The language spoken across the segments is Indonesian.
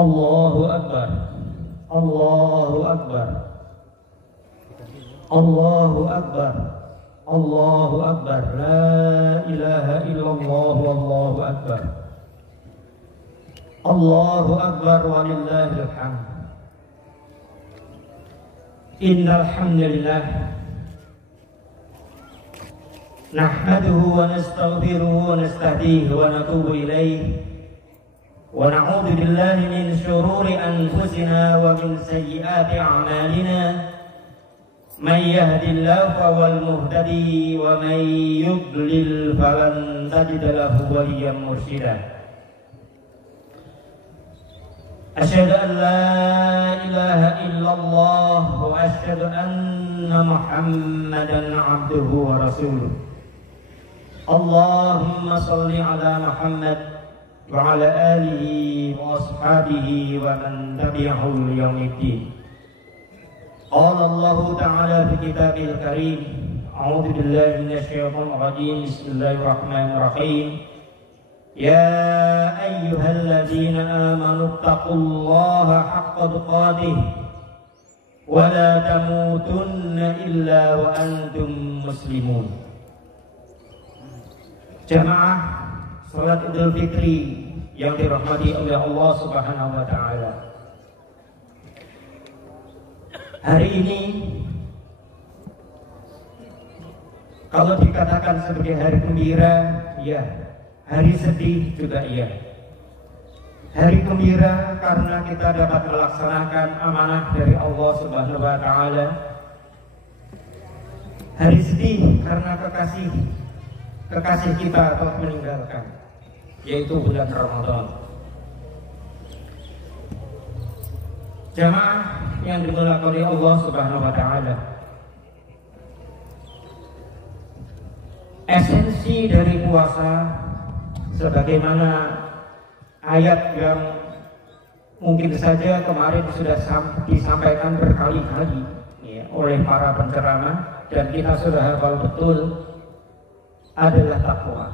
Allahu Akbar. Allahu Akbar. Allahu Akbar. Allahu Akbar. La ilaha illallah wallahu akbar. Allahu Akbar walillahil hamd. Innal hamdalillah nahmaduhu wa nastaghfiruhu wa nastahdihi wa natubu ilayhi wa na'udzu billahi min shururi anfusina wa min sayyiati a'malina. Man yahdihillahu fahuwal muhtadi wa man yudlil falan tajida lahu waliyyan mursyida. Asyhadu an la ilaha illallah wa asyhadu anna Muhammadan abduhu wa rasuluh. Allahumma shalli ala Muhammad wa ala alihi wa ashabihi wa man tabi'ahu liyaumiddin. Qala Allah ta'ala fi kitabil karim. A'udzu billahi minasyaitonir rajim. Bismillahirrahmanirrahim. Ya ayyuhalladzina amanu taqullaha haqqa tuqatih wa la tamutunna illa wa antum muslimun. Jamaah salat Idul Fitri yang dirahmati oleh Allah Subhanahu wa taala. Hari ini kalau dikatakan sebagai hari gembira, ya. Hari sedih juga iya. Hari gembira karena kita dapat melaksanakan amanah dari Allah Subhanahu wa taala. Hari sedih karena kekasih kita telah meninggalkan, yaitu bulan Ramadan. Jamaah yang dimuliakan oleh Allah Subhanahu wa taala. Esensi dari puasa sebagaimana ayat yang mungkin saja kemarin sudah disampaikan berkali-kali ya, oleh para penceramah dan kita sudah hafal betul, adalah takwa.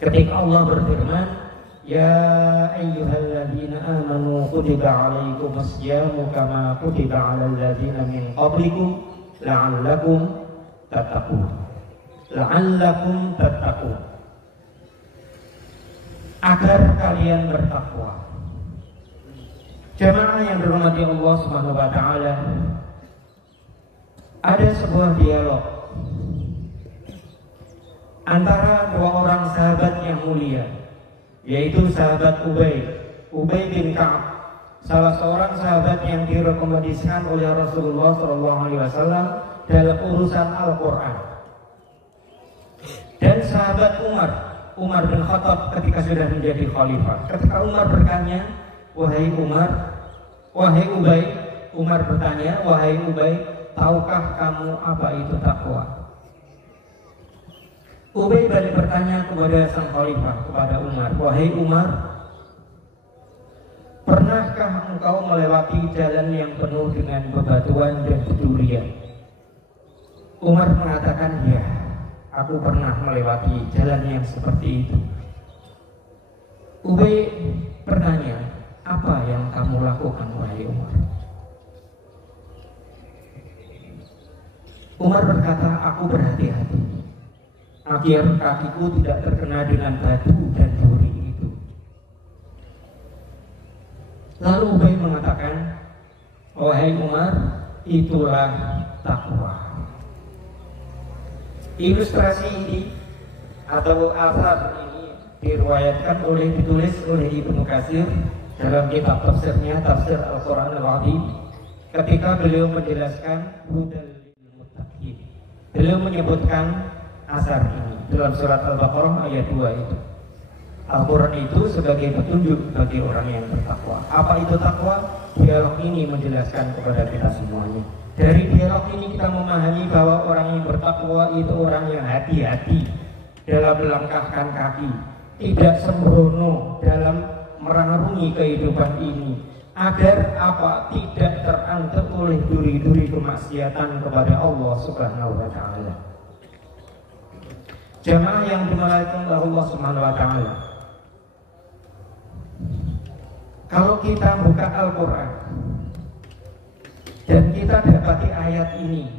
Ketika Allah berfirman, ya ayyuhalladzina amanu kutiba alaikumus syiyamu kama kutiba alal ladzina min qablikum la'allakum tattaqun. La'allakum tattaqun. Agar kalian bertakwa. Jemaah yang dirahmati Allah Subhanahu wa taala, ada sebuah dialog antara dua orang sahabat yang mulia, yaitu sahabat Ubay bin Ka'ab, salah seorang sahabat yang direkomendasikan oleh Rasulullah SAW dalam urusan Al-Quran, dan sahabat Umar bin Khattab ketika sudah menjadi khalifah. Ketika Umar bertanya, wahai Ubay, Umar bertanya, wahai Ubay, tahukah kamu apa itu takwa? Ubay balik bertanya kepada sang khalifah, kepada Umar, wahai Umar, pernahkah engkau melewati jalan yang penuh dengan bebatuan dan berdurian? Umar mengatakan, ya, aku pernah melewati jalan yang seperti itu. Ubay bertanya, apa yang kamu lakukan wahai Umar? Umar berkata, aku berhati-hati agar kakiku tidak terkena dengan batu dan duri itu. Lalu Ubay mengatakan, wahai Umar, itulah takwa. Ilustrasi ini atau asar ini ditulis oleh Ibnu Katsir dalam kitab tafsirnya, Tafsir Al-Quran Al-Azim, ketika beliau menjelaskan hudal lil muttaqin. Beliau menyebutkan asar ini dalam surat Al-Baqarah ayat 2 itu. Al-Quran itu sebagai petunjuk bagi orang yang bertakwa. Apa itu takwa? Dialog ini menjelaskan kepada kita semuanya. Dari dialog ini kita memahami bahwa orang yang bertakwa itu orang yang hati-hati dalam melangkahkan kaki, tidak sembrono dalam merenungi kehidupan ini, agar apa? Tidak terangkat oleh duri-duri kemaksiatan kepada Allah Subhanahu wa taala. Jamaah yang dimuliakan oleh Allah Subhanahu wa taala, Kalau kita buka Al-Quran dan kita dapati ayat ini,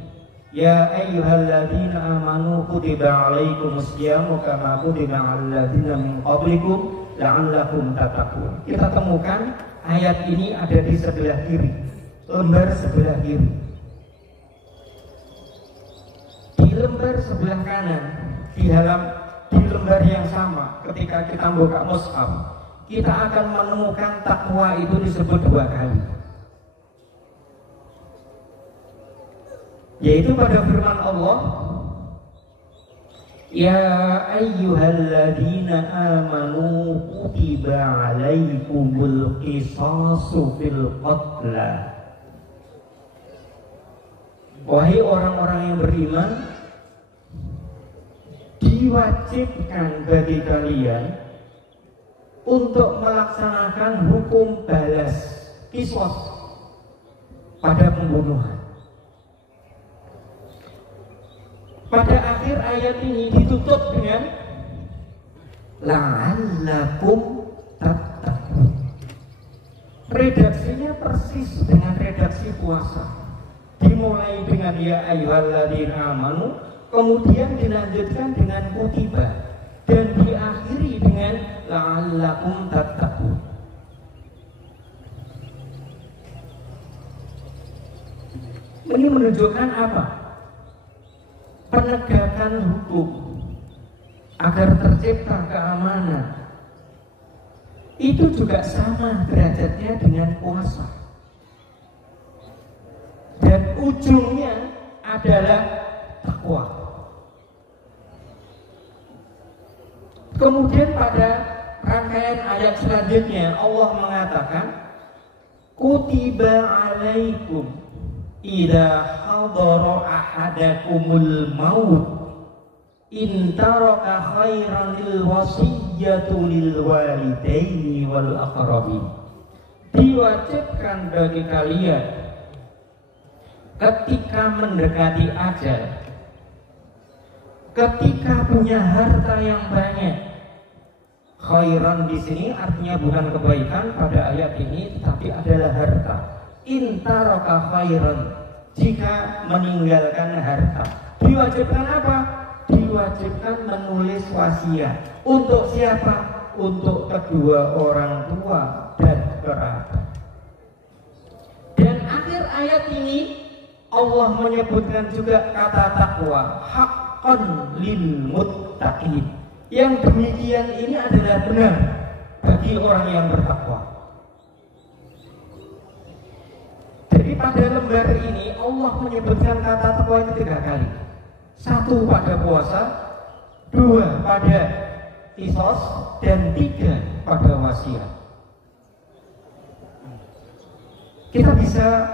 ya ayyuhalladzina amanu kutiba alaikumusyamu kama kutiba alal ladzina min qablikum la'allakum tattaqun. Kita temukan ayat ini ada di sebelah kiri, lembar sebelah kiri. Di lembar sebelah kanan, di lembar yang sama, ketika kita buka mushaf, kita akan menemukan takwa itu disebut 2 kali. Yaitu pada firman Allah, ya ayyuhalladzina amanu kutiba alaikumul qisasu fil qatla. Wahai orang-orang yang beriman, diwajibkan bagi kalian untuk melaksanakan hukum balas qisas pada pembunuhan. Pada akhir ayat ini ditutup dengan la'allakum tattaqun. Redaksinya persis dengan redaksi puasa. Dimulai dengan ya ayyuhalladzina amanu, kemudian dilanjutkan dengan kutiba, dan diakhiri dengan la'allakum tattaqun. Ini menunjukkan apa? Penegakan hukum agar tercipta keamanan. Itu juga sama derajatnya dengan puasa. Dan ujungnya adalah takwa. Kemudian pada rangkaian ayat selanjutnya Allah mengatakan, kutiba alaikum idza hadara ahadakumul maut in taraka khairan lil wasiyyatu lil walidaini wal aqrabin. Diwajibkan bagi kalian ketika mendekati ajal, ketika punya harta yang banyak. Khairan di sini artinya bukan kebaikan pada ayat ini, tetapi adalah harta. Intaraka khairan, jika meninggalkan harta, diwajibkan apa? Diwajibkan menulis wasiat. Untuk siapa? Untuk kedua orang tua dan kerabat. Dan akhir ayat ini Allah menyebutkan juga kata takwa, haqqan lil muttaqin. Yang demikian ini adalah benar bagi orang yang bertakwa. Jadi pada lembar ini Allah menyebutkan kata takwa itu 3 kali. 1 pada puasa, 2 pada qisas, dan 3 pada wasiat. Kita bisa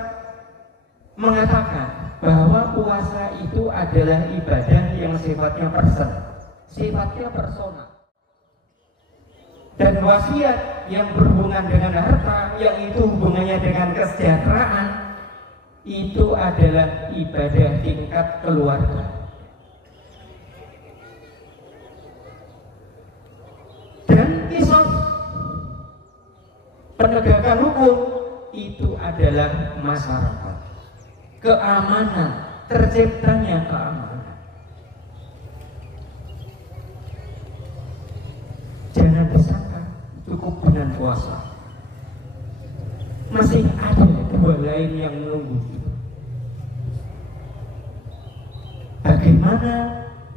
mengatakan bahwa puasa itu adalah ibadah yang sifatnya personal. Dan wasiat yang berhubungan dengan harta, yang itu hubungannya dengan kesejahteraan, itu adalah ibadah tingkat keluarga. Dan qisas, penegakan hukum, itu adalah masyarakat. Keamanan, terciptanya keamanan. Jangan disangka cukup dengan puasa. Masih ada 2 lain yang menunggu. Bagaimana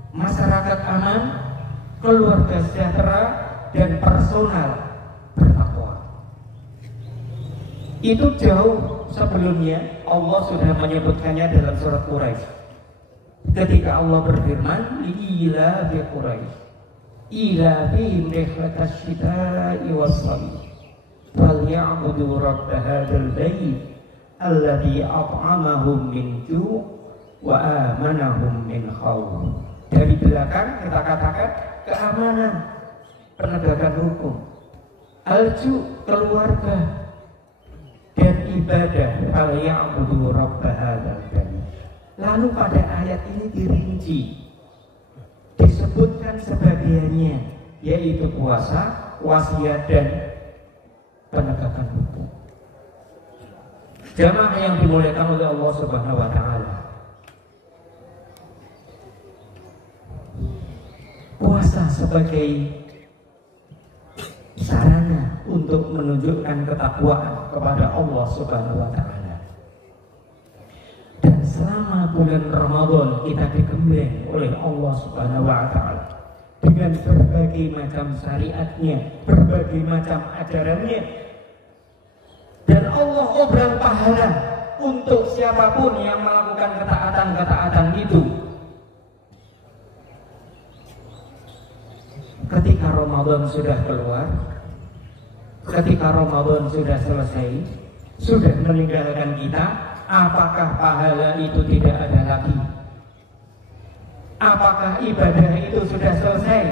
masyarakat aman, keluarga sejahtera, dan personal bertakwa. Itu jauh sebelumnya Allah sudah menyebutkannya dalam surat Quraisy. Ketika Allah berfirman, ila bi Quraisy ila bihim rihlatas syita'i was-sayf falyabudu rabb hadzal bait alladzi at'amahum min ju' wa amanahum min khauf. Dari belakang kita katakan keamanan, penegakan hukum, alju keluarga, dan ibadah, falyabudu rabb hadzal bait. Lalu pada ayat ini dirinci, disebutkan sebagiannya, yaitu puasa, wasiat, dan penegakan hukum. Jamaah yang dimuliakan oleh Allah Subhanahu wa taala. Puasa sebagai sarana untuk menunjukkan ketakwaan kepada Allah Subhanahu wa taala. Dan selama bulan Ramadan kita digembleng oleh Allah Subhanahu wa taala dengan berbagai macam syariatnya, berbagai macam ajarannya. Dan Allah obral pahala untuk siapapun yang melakukan ketaatan-ketaatan itu. Ketika Ramadan sudah keluar, ketika Ramadan sudah selesai, sudah meninggalkan kita, apakah pahala itu tidak ada lagi? Apakah ibadah itu sudah selesai?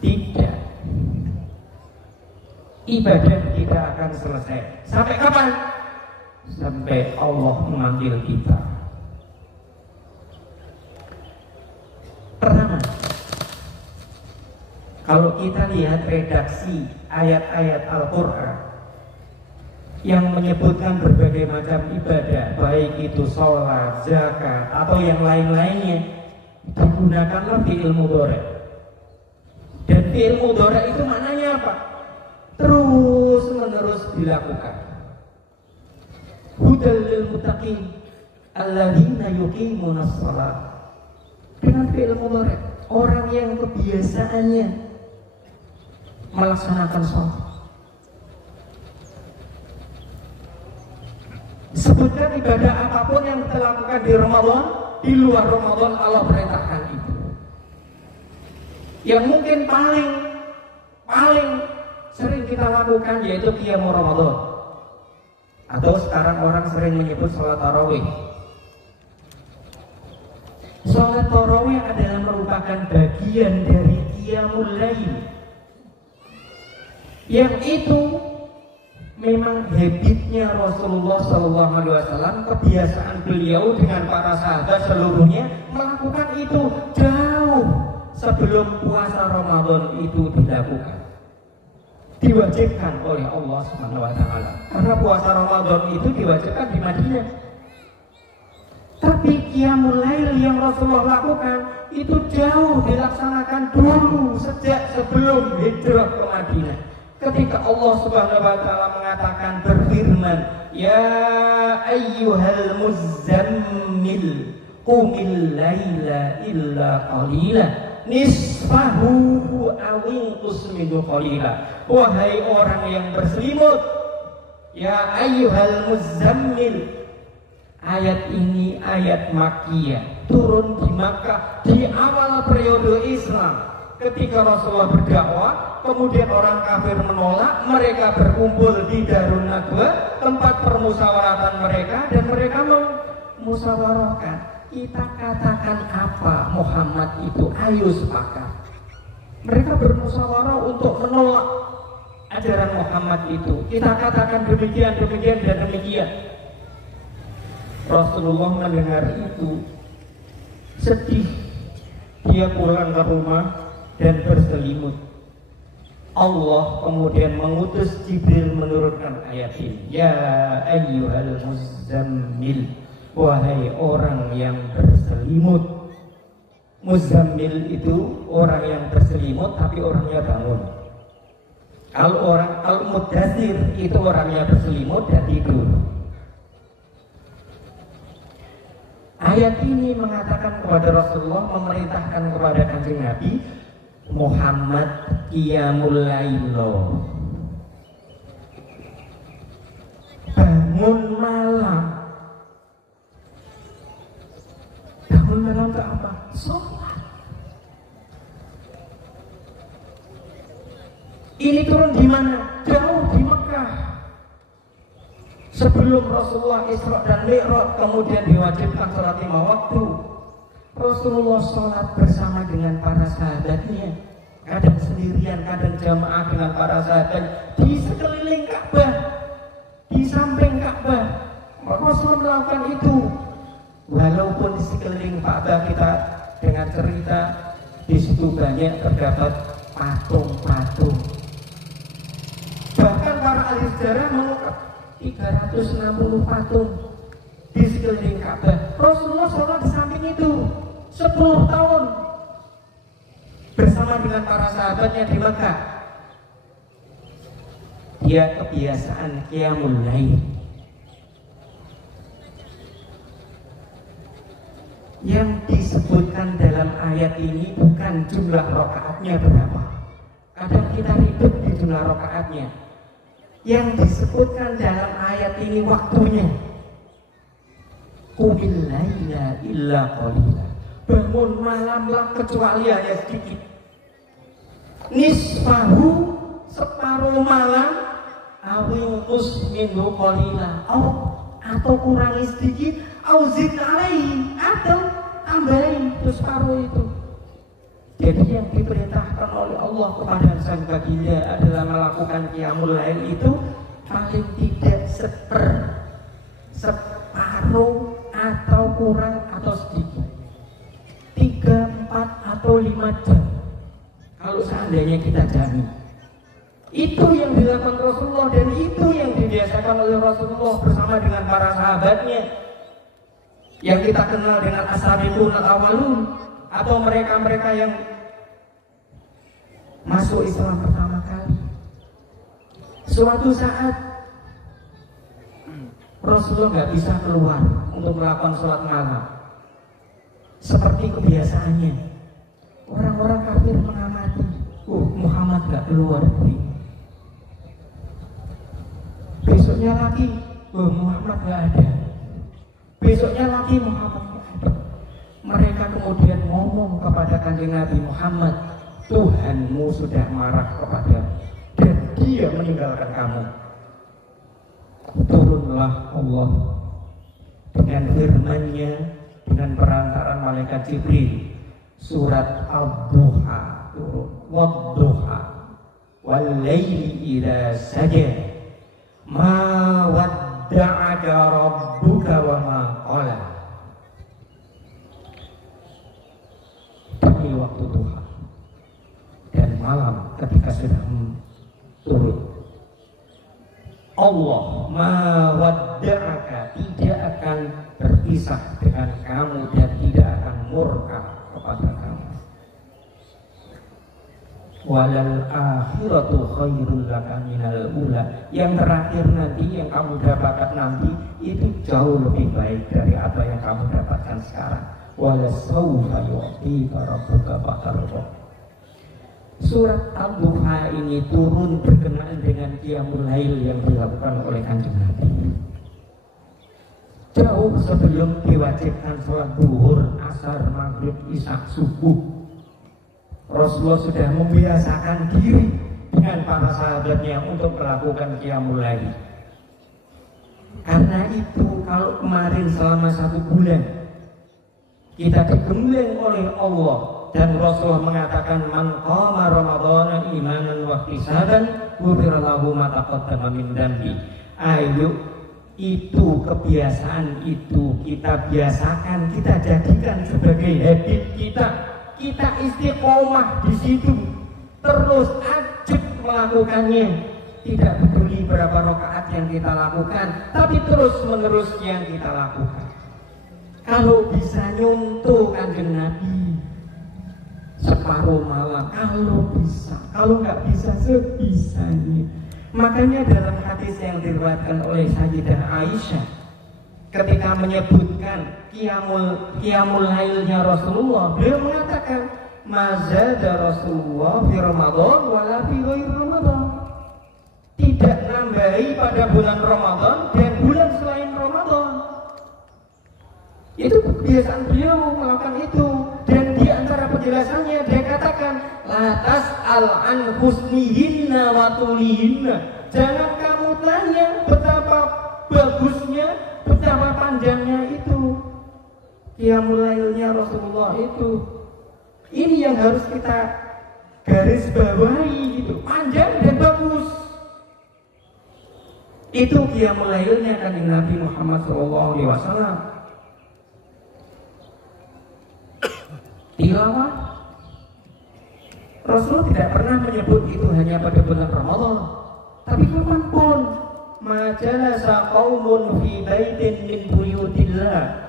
Tidak. Ibadah kita akan selesai. Sampai kapan? Sampai Allah memanggil kita. Pertama, kalau kita lihat redaksi ayat-ayat Al-Quran yang menyebutkan berbagai macam ibadah, baik itu sholat, zakat, atau yang lain-lainnya, digunakanlah fi'il mudhari'. Dan fi'il mudhari' itu maknanya apa? Terus menerus dilakukan. Hudal lil muttaqin alladzina yuqimunas shalah. Dengan fi'il mudhari', orang yang kebiasaannya melaksanakan sholat. Sebutkan ibadah apapun yang kita lakukan di Ramadan, di luar Ramadan Allah perintahkan itu. Yang mungkin paling sering kita lakukan yaitu qiyamul Ramadan. Atau sekarang orang sering menyebut sholat tarawih. Sholat tarawih adalah merupakan bagian dari qiyamul lail. Yang itu memang habitnya Rasulullah SAW, kebiasaan beliau dengan para sahabat seluruhnya melakukan itu jauh sebelum puasa Ramadan itu dilakukan. Diwajibkan oleh Allah SWT. Karena puasa Ramadan itu diwajibkan di Madinah. Tapi qiyamul lail yang Rasulullah lakukan itu jauh dilaksanakan dulu sejak sebelum hijrah ke Madinah. Ketika Allah Subhanahu wa taala mengatakan berfirman, "Ya ayyuhal muzammil qumil laila illa qalila nisfahu aw inqus minhu qalila." Wahai orang yang berselimut, ya ayyuhal muzammil. Ayat ini ayat Makkiyah, turun di Makkah di awal periode Islam. Ketika Rasulullah berdakwah, kemudian orang kafir menolak, mereka berkumpul di Darun Nadwa, tempat permusyawaratan mereka, dan mereka memusyawarahkan, kita katakan apa Muhammad itu, ayo sepakat. Mereka bermusyawarah untuk menolak ajaran Muhammad itu. Kita katakan demikian, demikian, dan demikian. Rasulullah mendengar itu sedih. Dia pulang ke rumah dan berselimut. Allah kemudian mengutus Jibril menurunkan ayat ini. Ya ayyuhal muzammil. Wahai orang yang berselimut. Muzammil itu orang yang berselimut tapi orangnya bangun. Kalau orang al-mudaththir itu orangnya berselimut dan tidur. Ayat ini mengatakan kepada Rasulullah, memerintahkan kepada Kanjeng Nabi Muhammad qiyamul lail. Bangun malam. Bangun malam untuk apa? Sholat. Ini turun di mana? Jauh di Mekah. Sebelum Rasulullah Isra dan Mi'raj, kemudian diwajibkan sholat 5 waktu. Rasulullah sholat bersama dengan para sahabatnya, kadang sendirian, kadang jamaah dengan para sahabat di sekeliling Ka'bah, di samping Ka'bah. Rasulullah melakukan itu. Walaupun di sekeliling Ka'bah kita dengar cerita, di situ banyak terdapat patung-patung. ahli sejarah mengungkap 360 patung di sekeliling Ka'bah. Rasulullah sholat di samping itu 10 tahun bersama dengan para sahabatnya di Mekah. Dia kebiasaan qiyamul lail. Yang disebutkan dalam ayat ini bukan jumlah rakaatnya berapa. Kadang kita ribet di jumlah rakaatnya. Yang disebutkan dalam ayat ini waktunya. Qumil laila illa qalila. Bangun malamlah kecuali hanya sedikit. Nisfahu, separuh malam, awinus minhu qalila. Atau kurangi sedikit, auzid alaihi, atau tambahin itu separuh itu. Jadi yang diperintahkan oleh Allah kepada sang baginda adalah melakukan qiyamul lail itu paling tidak separuh atau kurang atau sedikit, 3, 4 atau 5 jam. Kalau seandainya kita jamin, itu yang dilakukan Rasulullah dan itu yang dibiasakan oleh Rasulullah bersama dengan para sahabatnya yang kita kenal dengan as-sabiqun al-awwalun, atau mereka-mereka yang masuk Islam pertama kali. Suatu saat Rasulullah nggak bisa keluar untuk melakukan sholat malam seperti kebiasaannya. Orang-orang kafir mengamati, Muhammad nggak keluar dari. Besoknya lagi, Muhammad nggak ada. Besoknya lagi Muhammad nggak ada. Mereka kemudian ngomong kepada Kanjeng Nabi Muhammad, Tuhanmu sudah marah kepada dan dia meninggalkan kamu. Turunlah Allah dengan firman-Nya dengan perantaraan malaikat Jibril. Surat Ad-Duha turun. Wad-duha wal laili idza saja ma wadda'aka rabbuka wa ma qala. Demi waktu duha dan malam ketika sudah turun, Allah ma wadda'aka, tidak akan berpisah dengan kamu dan tidak akan murka kepada kamu. Walal akhiratu khairul laka minal ula. Yang terakhir nanti yang kamu dapatkan nanti itu jauh lebih baik dari apa yang kamu dapatkan sekarang. Wala sawfa yu'tika rabbuka fatarda. Surat Ad-Duha ini turun berkenaan dengan qiyamul lail yang dilakukan oleh Kanjeng Nabi. Jauh sebelum diwajibkan sholat zuhur, asar, maghrib, isya, subuh, Rasulullah sudah membiasakan diri dengan para sahabatnya untuk melakukan qiyamul lail. Karena itu kalau kemarin selama 1 bulan kita digembleng oleh Allah dan Rasulullah mengatakan man qama ramadhana imanan wa ihtisaban ghufira lahu ma taqaddama min dambi. Ayo, itu kebiasaan itu kita biasakan, kita jadikan sebagai habit kita. Kita istiqomah di situ, terus ajib melakukannya. Tidak peduli berapa rakaat yang kita lakukan, tapi terus menerus yang kita lakukan. Kalau bisa nyuntuh Kanjeng Nabi separuh malam, kalau bisa, kalau nggak bisa sebisanya. Makanya dalam hadis yang diriwayatkan oleh Sayyidah Aisyah, ketika menyebutkan qiyamul lailnya Rasulullah, beliau mengatakan mazada Rasulullah fi Ramadan wala fi ghairi Ramadan. Tidak nambahi pada bulan Ramadan dan bulan selain Ramadan. Itu kebiasaan beliau melakukan itu. Dan di antara penjelasannya dia katakan la tas'al an husnihinna wa tulihinna. Jangan kamu tanya betapa bagusnya, betapa panjangnya itu qiyamul lailnya Rasulullah itu. Ini yang harus kita garis bawahi gitu, panjang dan bagus. Itu qiyamul lailnya Kanjeng Nabi Muhammad SAW. Tilawah, Rasul tidak pernah menyebut itu hanya pada bulan Ramadan, tapi kapanpun ma jalasa qaumun fi baitin min buyutillah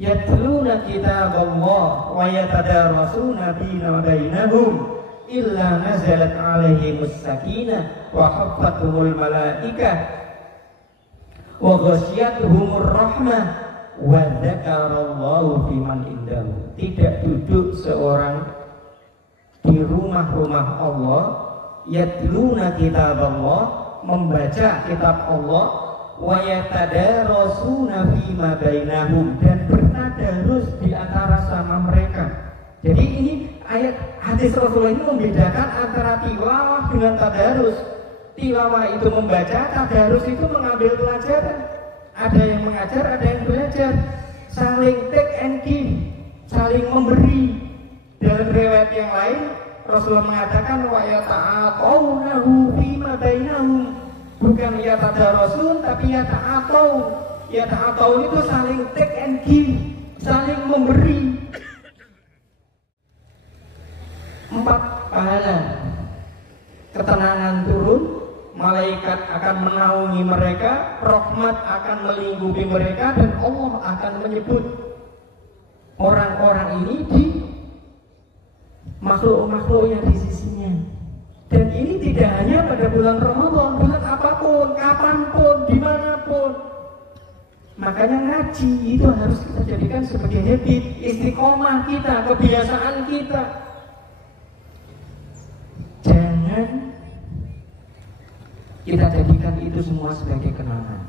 yatluna kitaballah wa yatadarasuna fima bainahum illa nazalat alaihimus sakinah wa haffathumul malaikah wa ghasyiyatuhumur rahmah wa dzakarallahu fiman indahu. Tidak duduk seorang di rumah-rumah Allah yatluna kitaballah, membaca kitab Allah, wa yatadarasuna fima bainahum, dan bertadarus di antara sama mereka. Jadi ini ayat hadis Rasulullah ini membedakan antara tilawah dengan tadarus. Tilawah itu membaca, tadarus itu mengambil pelajaran. Ada yang mengajar, ada yang belajar. Saling take and give, saling memberi. Dalam riwayat yang lain Rasulullah mengatakan wa yata'aqawnahu fima bainahum, bukan yatadarasun tapi yata'aqaw. Yata'aqaw itu saling take and give, saling memberi. 4 pahala. Ketenangan turun, malaikat akan menaungi mereka, rahmat akan melingkupi mereka, dan Allah akan menyebut orang-orang ini di makhluk-makhluk yang di sisinya. Dan ini tidak hanya pada bulan Ramadan, bulan apapun, kapanpun, dimanapun. Makanya ngaji itu harus kita jadikan sebagai habit, istiqomah kita, kebiasaan kita. Jangan kita jadikan itu semua sebagai kenangan.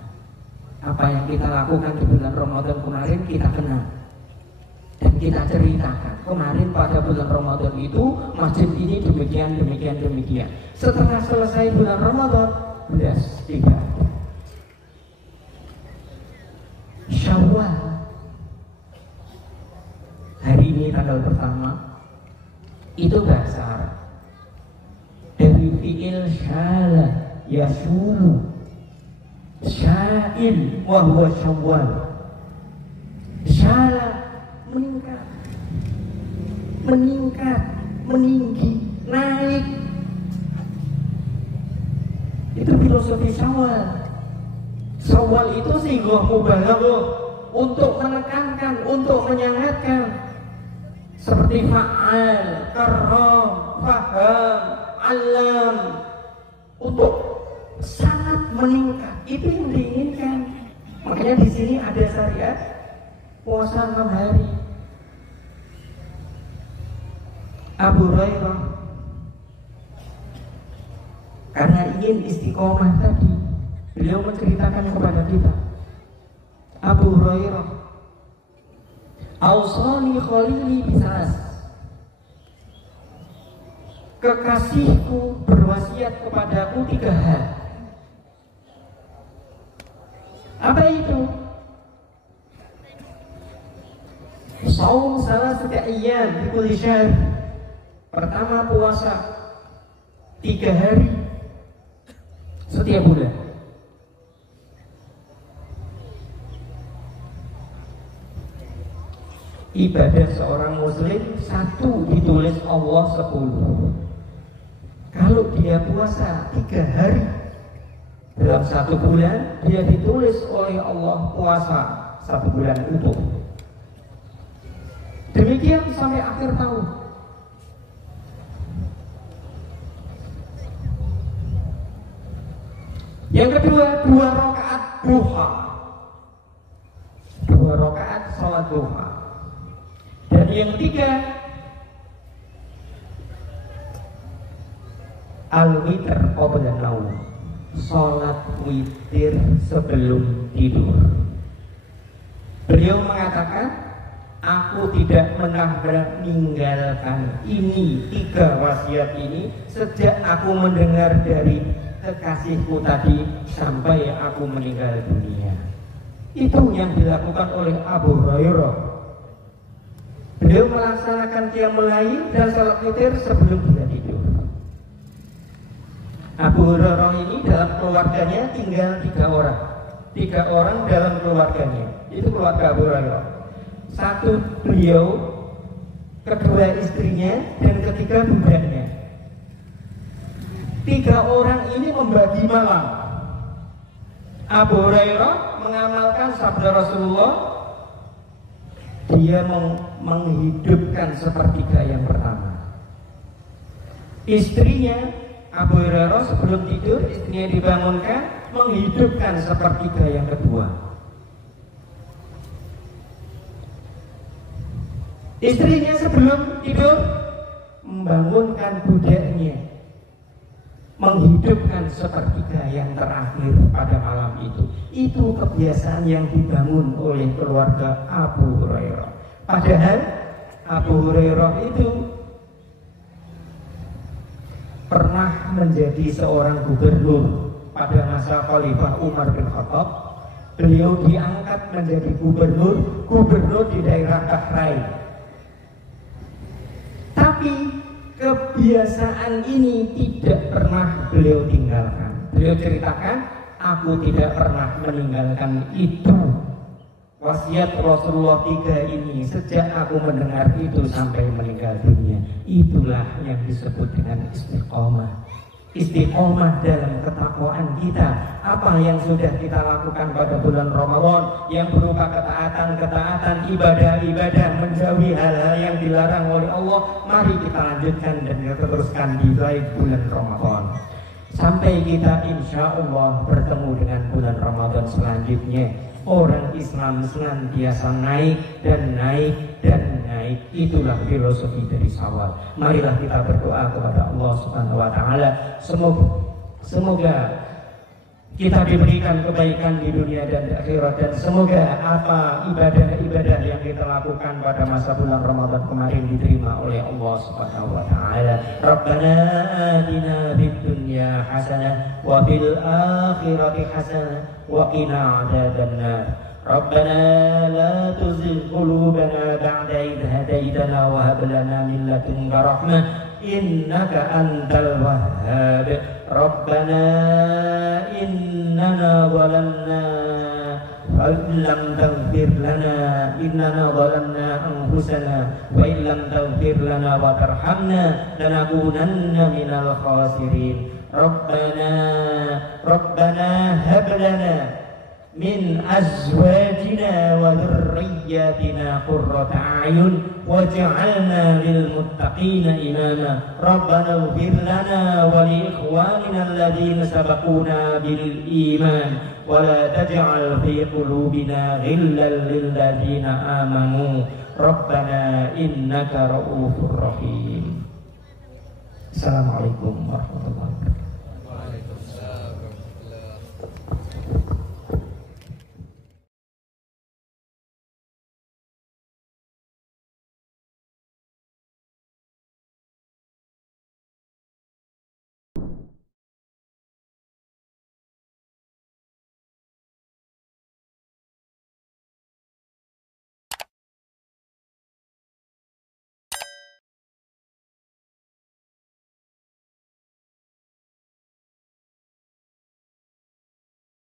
Apa yang kita lakukan di bulan Ramadan kemarin kita kenal dan kita ceritakan. Kemarin pada bulan Ramadan itu masjid ini demikian, demikian, demikian. Setelah selesai bulan Ramadan, sudah tidak ada. Syawal, hari ini tanggal pertama, itu bahasa Arab. Dari fi'il syala yasulu, sya'il wa huwa syawal. Syala meningkat, meningkat, meninggi, naik. Itu filosofi syawal. Syawal itu singgah mubalaghah, untuk menekankan, untuk menyangatkan. Seperti fa'al, karam, faham, alam, untuk sangat meningkat. Itu yang diinginkan. Makanya di sini ada syariat puasa 6 hari. Abu Hurairah karena ingin istiqomah tadi, beliau menceritakan kepada kita. Abu Hurairah, Ausani khalili bisalas, kekasihku berwasiat kepadaku 3 hal. Apa itu? Saum salah setiap ayyam di kulli syahr. Pertama, puasa 3 hari setiap bulan. Ibadah seorang muslim 1 ditulis Allah 10. Kalau dia puasa 3 hari dalam 1 bulan, dia ditulis oleh Allah puasa 1 bulan utuh. Demikian sampai akhir tahun. Yang kedua, 2 rakaat duha, 2 rakaat salat duha. Dan yang ketiga, al-witr qabla naum, salat witir sebelum tidur. Beliau mengatakan, aku tidak pernah meninggalkan ini 3 wasiat ini sejak aku mendengar dari kekasihku tadi sampai aku meninggal dunia. Itu yang dilakukan oleh Abu Hurairah. Beliau melaksanakan qiyamul lail dan salat witir sebelum dia tidur. Abu Hurairah ini dalam keluarganya tinggal 3 orang. 3 orang dalam keluarganya. Itu keluarga Abu Hurairah. 1 beliau, kedua istrinya, dan ketiga budaknya. 3 orang ini membagi malam. Abu Hurairah mengamalkan sabda Rasulullah. Dia menghidupkan sepertiga yang pertama. Istrinya Abu Hurairah sebelum tidur, istrinya dibangunkan, menghidupkan sepertiga yang kedua. Istrinya sebelum tidur membangunkan budaknya, menghidupkan sepertiga yang terakhir pada malam itu. Itu kebiasaan yang dibangun oleh keluarga Abu Hurairah. Padahal Abu Hurairah itu pernah menjadi seorang gubernur pada masa Khalifah Umar bin Khattab. Beliau diangkat menjadi gubernur di daerah Bahrain. Tapi kebiasaan ini tidak pernah beliau tinggalkan. Beliau ceritakan, aku tidak pernah meninggalkan itu. Wasiat Rasulullah 3 ini sejak aku mendengar itu sampai meninggal dunia. Itulah yang disebut dengan istiqomah. Istiqomah dalam ketakwaan kita. Apa yang sudah kita lakukan pada bulan Ramadan yang berupa ketaatan, ibadah-ibadah, menjauhi hal-hal yang dilarang oleh Allah, mari kita lanjutkan dan kita teruskan di bulan Ramadan sampai kita insya Allah bertemu dengan bulan Ramadan selanjutnya. Orang Islam senantiasa naik dan naik dan naik. Itulah filosofi dari Syawal. Marilah kita berdoa kepada Allah Subhanahu wa taala, semoga kita diberikan kebaikan di dunia dan di akhirat, dan semoga apa ibadah-ibadah yang kita lakukan pada masa bulan Ramadan kemarin diterima oleh Allah Subhanahu wa taala. Rabbana atina fid dunya hasanah wa fil akhirati hasanah wa qina adzabannar. Rabbana la tuzigh qulubana ba'da idh hadaytana wa hab lana min ladunka rahmah innaka antal wahhab. Rabbana innana zalamna wa illam taghfir lana innana zalamna anfusana wa illam taghfir lana wa tarhamna lanakunanna minal khasirin. Rabbana hab lana min azwajina wa dhurriyyatina qurrata a'yun waj'alna lil muttaqina imama. Rabbana ighfir lana wa li ikhwanina alladhina sabaquna bil iman wa la taj'al fi qulubina ghillan lil ladzina amanu rabbana innaka ra'ufur rahim. Assalamualaikum warahmatullahi wabarakatuh.